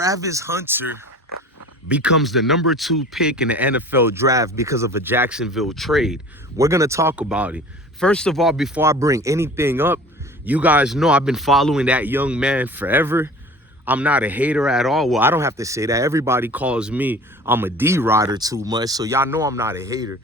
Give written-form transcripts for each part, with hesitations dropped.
Travis Hunter becomes the #2 pick in the NFL draft because of a Jacksonville trade. We're going to talk about it. First of all, before I bring anything up, you guys know I've been following that young man forever. I'm not a hater at all. Well, I don't have to say that. Everybody calls me I'm a D-Rider too much, so y'all know I'm not a hater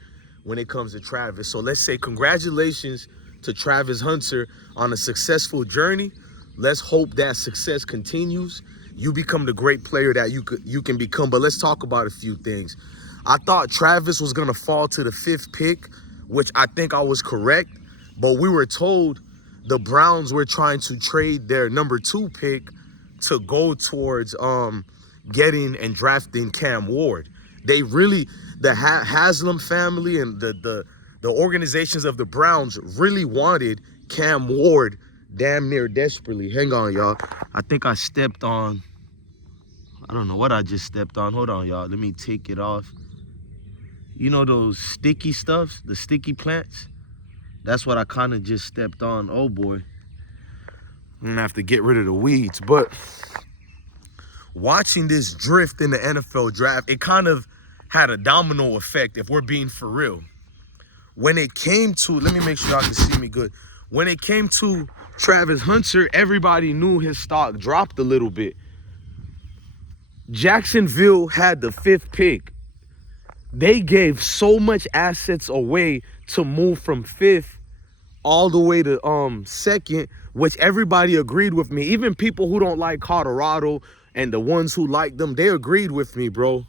when it comes to Travis. So let's say congratulations to Travis Hunter on a successful journey. Let's hope that success continues. You become the great player that you can become. But let's talk about a few things. I thought Travis was going to fall to the 5th pick, which I think I was correct. But we were told the Browns were trying to trade their #2 pick to go towards getting and drafting Cam Ward. They really, the Haslam family and the organizations of the Browns really wanted Cam Ward damn near desperately. Hang on, y'all. I think I stepped on, I don't know what I just stepped on. Hold on, y'all. Let me take it off. You know those sticky stuffs, the sticky plants? That's what I kind of just stepped on. Oh, boy. I'm going to have to get rid of the weeds. But watching this drift in the NFL draft, it kind of had a domino effect, if we're being for real. When it came to, let me make sure y'all can see me good. When it came to Travis Hunter, everybody knew his stock dropped a little bit. Jacksonville had the 5th pick. They gave so much assets away to move from 5th all the way to 2nd, which everybody agreed with me. Even people who don't like Colorado and the ones who like them, they agreed with me, bro.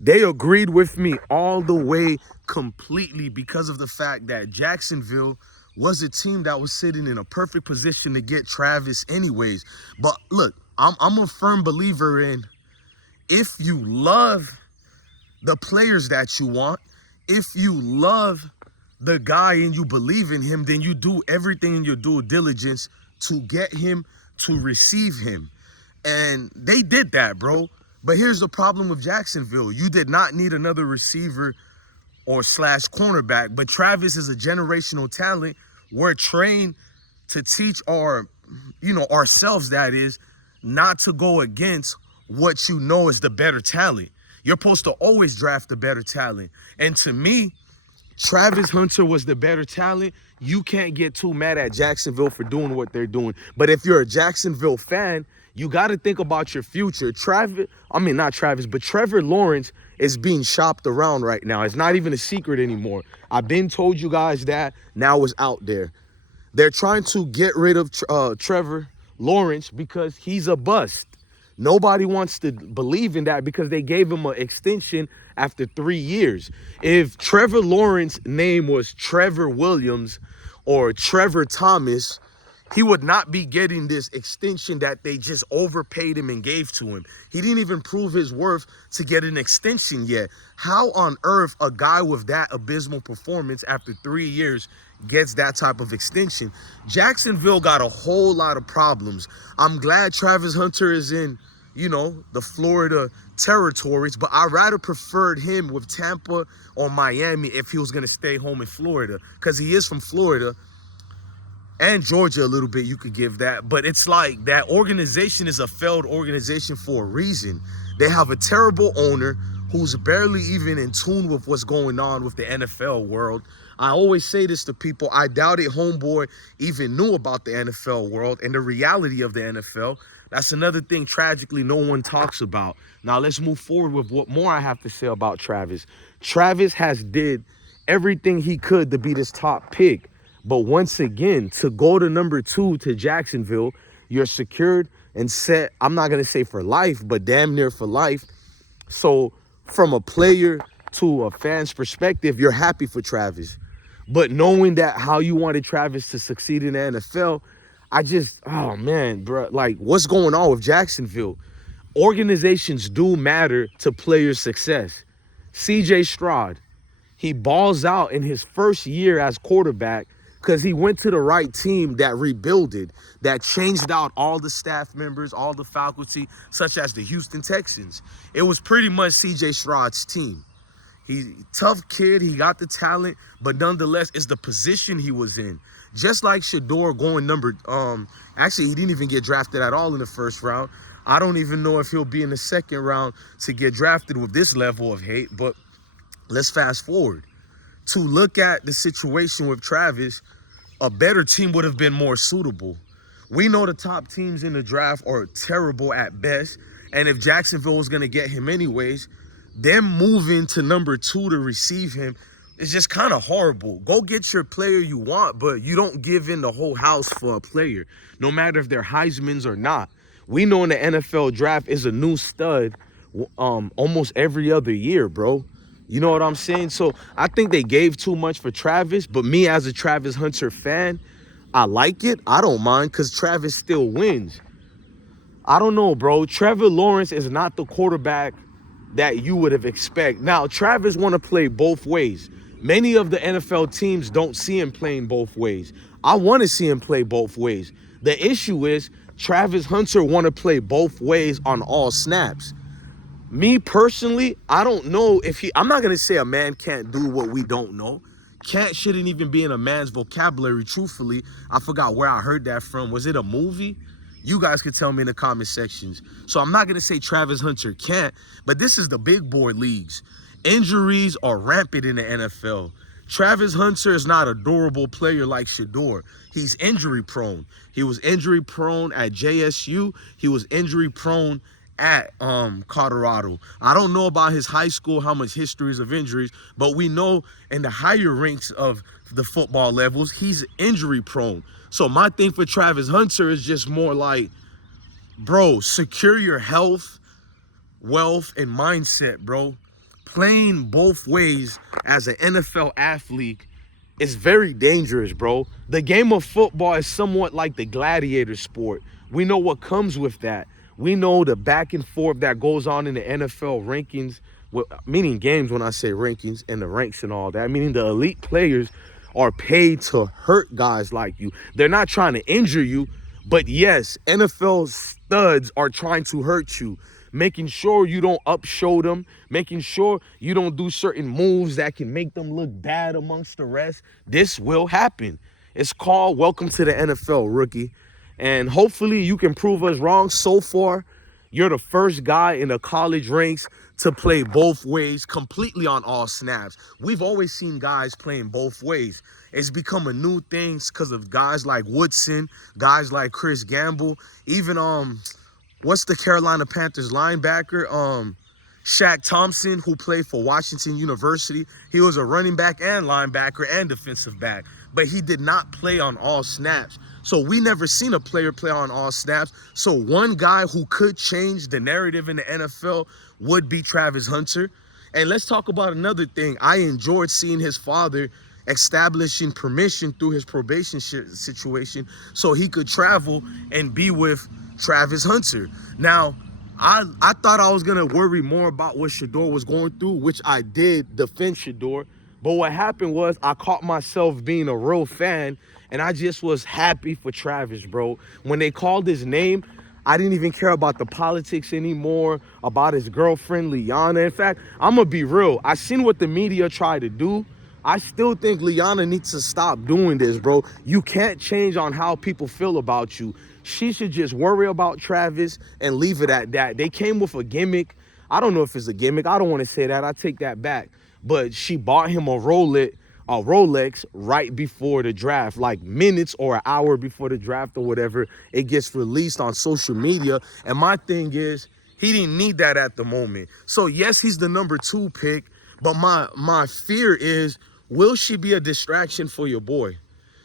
They agreed with me all the way completely because of the fact that Jacksonville was a team that was sitting in a perfect position to get Travis anyways. But look, I'm a firm believer in, if you love the players that you want, if you love the guy and you believe in him, then you do everything in your due diligence to get him, to receive him. And they did that, bro. But here's the problem with Jacksonville. You did not need another receiver or / cornerback, but Travis is a generational talent. We're trained to teach ourselves, that is, not to go against what you know is the better talent. You're supposed to always draft the better talent. And to me, Travis Hunter was the better talent. You can't get too mad at Jacksonville for doing what they're doing. But if you're a Jacksonville fan, you got to think about your future. Trevor Lawrence is being shopped around right now. It's not even a secret anymore. I've been told you guys that. Now it's out there. They're trying to get rid of Trevor Lawrence because he's a bust. Nobody wants to believe in that because they gave him an extension after 3 years. If Trevor Lawrence's name was Trevor Williams or Trevor Thomas, he would not be getting this extension that they just overpaid him and gave to him. He didn't even prove his worth to get an extension yet. How on earth a guy with that abysmal performance after 3 years gets that type of extension? Jacksonville got a whole lot of problems. I'm glad Travis Hunter is in, the Florida territories, but I rather preferred him with Tampa or Miami if he was going to stay home in Florida, because he is from Florida. And Georgia a little bit, you could give that. But it's like that organization is a failed organization for a reason. They have a terrible owner who's barely even in tune with what's going on with the NFL world. I always say this to people. I doubt it homeboy even knew about the NFL world and the reality of the NFL. That's another thing, tragically, no one talks about. Now, let's move forward with what more I have to say about Travis. Travis has did everything he could to be this top pick. But once again, to go to #2 to Jacksonville, you're secured and set, I'm not going to say for life, but damn near for life. So from a player to a fan's perspective, you're happy for Travis. But knowing that how you wanted Travis to succeed in the NFL, oh man, bro, like what's going on with Jacksonville? Organizations do matter to players' success. CJ Stroud, he balls out in his first year as quarterback because he went to the right team that rebuilded, that changed out all the staff members, all the faculty, such as the Houston Texans. It was pretty much CJ Stroud's team. He's a tough kid. He got the talent, but nonetheless, it's the position he was in. Just like Shador going actually, he didn't even get drafted at all in the first round. I don't even know if he'll be in the second round to get drafted with this level of hate. But let's fast forward to look at the situation with Travis. A better team would have been more suitable. We know the top teams in the draft are terrible at best. And if Jacksonville was going to get him anyways, them moving to number 2 to receive him is just kind of horrible. Go get your player you want, but you don't give in the whole house for a player, no matter if they're Heismans or not. We know in the NFL draft is a new stud almost every other year, bro. You know what I'm saying? So I think they gave too much for Travis, but me as a Travis Hunter fan, I like it. I don't mind because Travis still wins. I don't know, bro. Trevor Lawrence is not the quarterback that you would have expected. Now, Travis want to play both ways. Many of the NFL teams don't see him playing both ways. I want to see him play both ways. The issue is Travis Hunter want to play both ways on all snaps. Me personally, I don't know if I'm not going to say a man can't do what we don't know. Can't shouldn't even be in a man's vocabulary, truthfully. I forgot where I heard that from. Was it a movie? You guys could tell me in the comment sections. So I'm not going to say Travis Hunter can't, but this is the big boy leagues. Injuries are rampant in the NFL. Travis Hunter is not a durable player like Shedeur. He's injury prone. He was injury prone at JSU. He was injury prone at Colorado. I don't know about his high school, how much histories of injuries, but we know in the higher ranks of the football levels, he's injury prone. So my thing for Travis Hunter is just more like, bro, secure your health, wealth, and mindset, bro. Playing both ways as an NFL athlete is very dangerous, bro. The game of football is somewhat like the gladiator sport. We know what comes with that. We know the back and forth that goes on in the NFL rankings, meaning games when I say rankings and the ranks and all that, meaning the elite players are paid to hurt guys like you. They're not trying to injure you, but yes, NFL studs are trying to hurt you, making sure you don't upshow them, making sure you don't do certain moves that can make them look bad amongst the rest. This will happen. It's called Welcome to the NFL, rookie. And hopefully you can prove us wrong. So far, you're the first guy in the college ranks to play both ways completely on all snaps. We've always seen guys playing both ways. It's become a new thing because of guys like Woodson, guys like Chris Gamble, even what's the Carolina Panthers linebacker? Shaq Thompson, who played for Washington University. He was a running back and linebacker and defensive back, but he did not play on all snaps. So we never seen a player play on all snaps. So one guy who could change the narrative in the NFL would be Travis Hunter. And let's talk about another thing. I enjoyed seeing his father establishing permission through his probation situation so he could travel and be with Travis Hunter. Now, I thought I was going to worry more about what Shedeur was going through, which I did defend Shedeur. But what happened was I caught myself being a real fan, and I just was happy for Travis, bro. When they called his name, I didn't even care about the politics anymore, about his girlfriend, Liana. In fact, I'm going to be real. I seen what the media tried to do. I still think Liana needs to stop doing this, bro. You can't change on how people feel about you. She should just worry about Travis and leave it at that. They came with a gimmick. I don't know if it's a gimmick. I don't want to say that. I take that back. But she bought him a Rolex right before the draft, like minutes or an hour before the draft or whatever. It gets released on social media. And my thing is, he didn't need that at the moment. So, yes, he's the number 2 pick. But my fear is, will she be a distraction for your boy?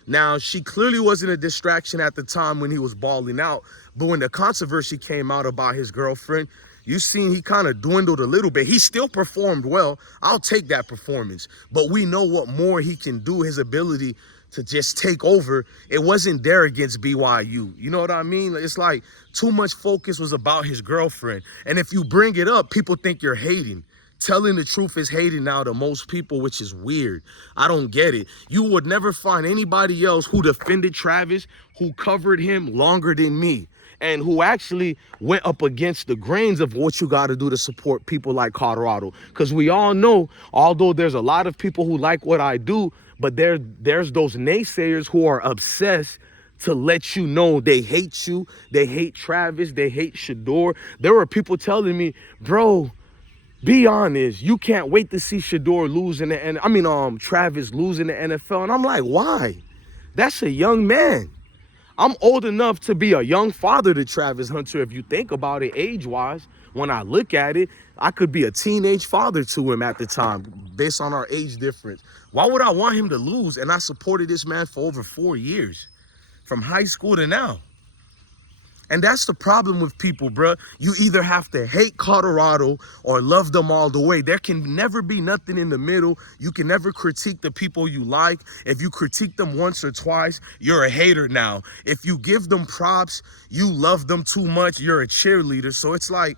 Now, she clearly wasn't a distraction at the time when he was balling out. But when the controversy came out about his girlfriend, you seen he kind of dwindled a little bit. He still performed well. I'll take that performance. But we know what more he can do, his ability to just take over. It wasn't there against BYU. You know what I mean? It's like too much focus was about his girlfriend. And if you bring it up, people think you're hating. Telling the truth is hating now to most people, which is weird. I don't get it. You would never find anybody else who defended Travis, who covered him longer than me, and who actually went up against the grains of what you got to do to support people like Colorado. Because we all know, although there's a lot of people who like what I do, but there's those naysayers who are obsessed to let you know they hate you. They hate Travis. They hate Shador. There were people telling me, bro, be honest. You can't wait to see Shador lose in the Travis lose in the NFL. And I'm like, why? That's a young man. I'm old enough to be a young father to Travis Hunter. If you think about it age-wise, when I look at it, I could be a teenage father to him at the time based on our age difference. Why would I want him to lose? And I supported this man for over 4 years, from high school to now. And that's the problem with people, bruh. You either have to hate Colorado or love them all the way. There can never be nothing in the middle. You can never critique the people you like. If you critique them once or twice, you're a hater now. If you give them props, you love them too much, you're a cheerleader. So it's like,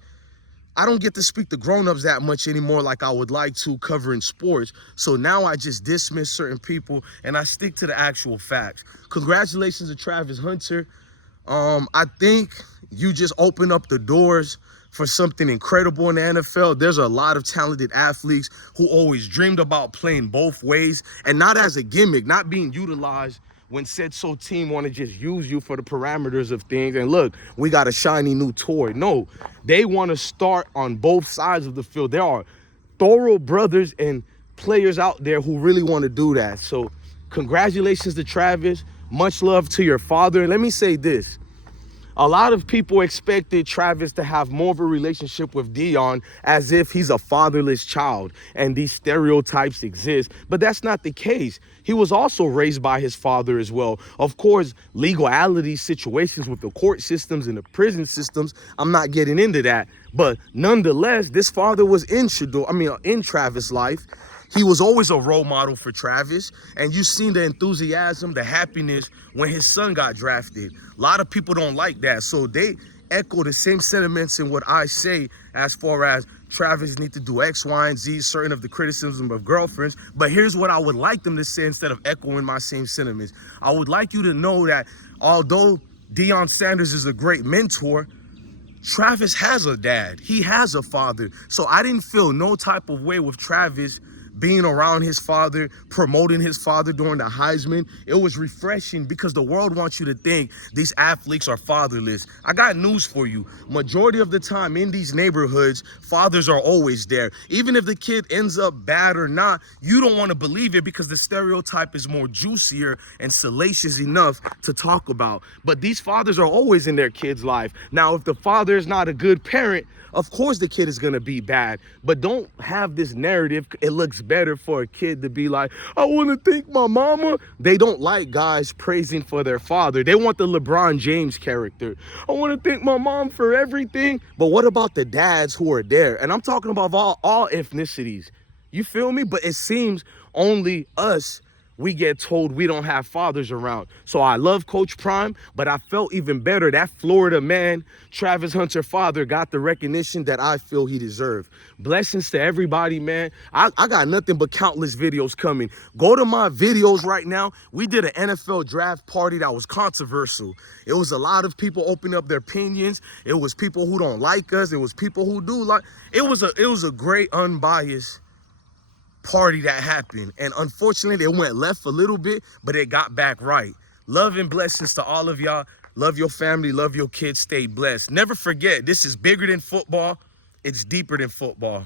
I don't get to speak to grown-ups that much anymore like I would like to covering sports. So now I just dismiss certain people and I stick to the actual facts. Congratulations to Travis Hunter. I think you just open up the doors for something incredible in the NFL. There's a lot of talented athletes who always dreamed about playing both ways and not as a gimmick, not being utilized when said so team want to just use you for the parameters of things. And look, we got a shiny new toy. No, they want to start on both sides of the field. There are thorough brothers and players out there who really want to do that. So congratulations to Travis. Much love to your father. And let me say this. A lot of people expected Travis to have more of a relationship with Deion as if he's a fatherless child and these stereotypes exist, but that's not the case. He was also raised by his father as well. Of course, legality situations with the court systems and the prison systems, I'm not getting into that, but nonetheless, this father was in Travis' life. He was always a role model for Travis, and you seen the enthusiasm, the happiness when his son got drafted. A lot of people don't like that, so they echo the same sentiments in what I say as far as Travis need to do X, Y, and Z, certain of the criticism of girlfriends. But here's what I would like them to say instead of echoing my same sentiments. I would like you to know that although Deion Sanders is a great mentor, Travis has a dad. He has a father. So I didn't feel no type of way with Travis being around his father, promoting his father during the Heisman. It was refreshing because the world wants you to think these athletes are fatherless. I got news for you. Majority of the time in these neighborhoods, fathers are always there. Even if the kid ends up bad or not, you don't want to believe it because the stereotype is more juicier and salacious enough to talk about. But these fathers are always in their kid's life. Now, if the father is not a good parent, of course the kid is going to be bad, but don't have this narrative. It looks better for a kid to be like, I want to thank my mama. They don't like guys praising for their father. They want the LeBron James character. I want to thank my mom for everything. But what about the dads who are there? And I'm talking about all ethnicities. You feel me? But it seems only us, we get told we don't have fathers around. So I love Coach Prime, but I felt even better. That Florida man, Travis Hunter father, got the recognition that I feel he deserved. Blessings to everybody, man. I got nothing but countless videos coming. Go to my videos right now. We did an NFL draft party that was controversial. It was a lot of people opening up their opinions. It was people who don't like us. It was people who do like. It was a great, unbiased party that happened, and unfortunately it went left a little bit, but it got back right. Love and blessings to all of y'all. Love your family, love your kids, stay blessed. Never forget, this is bigger than football, it's deeper than football.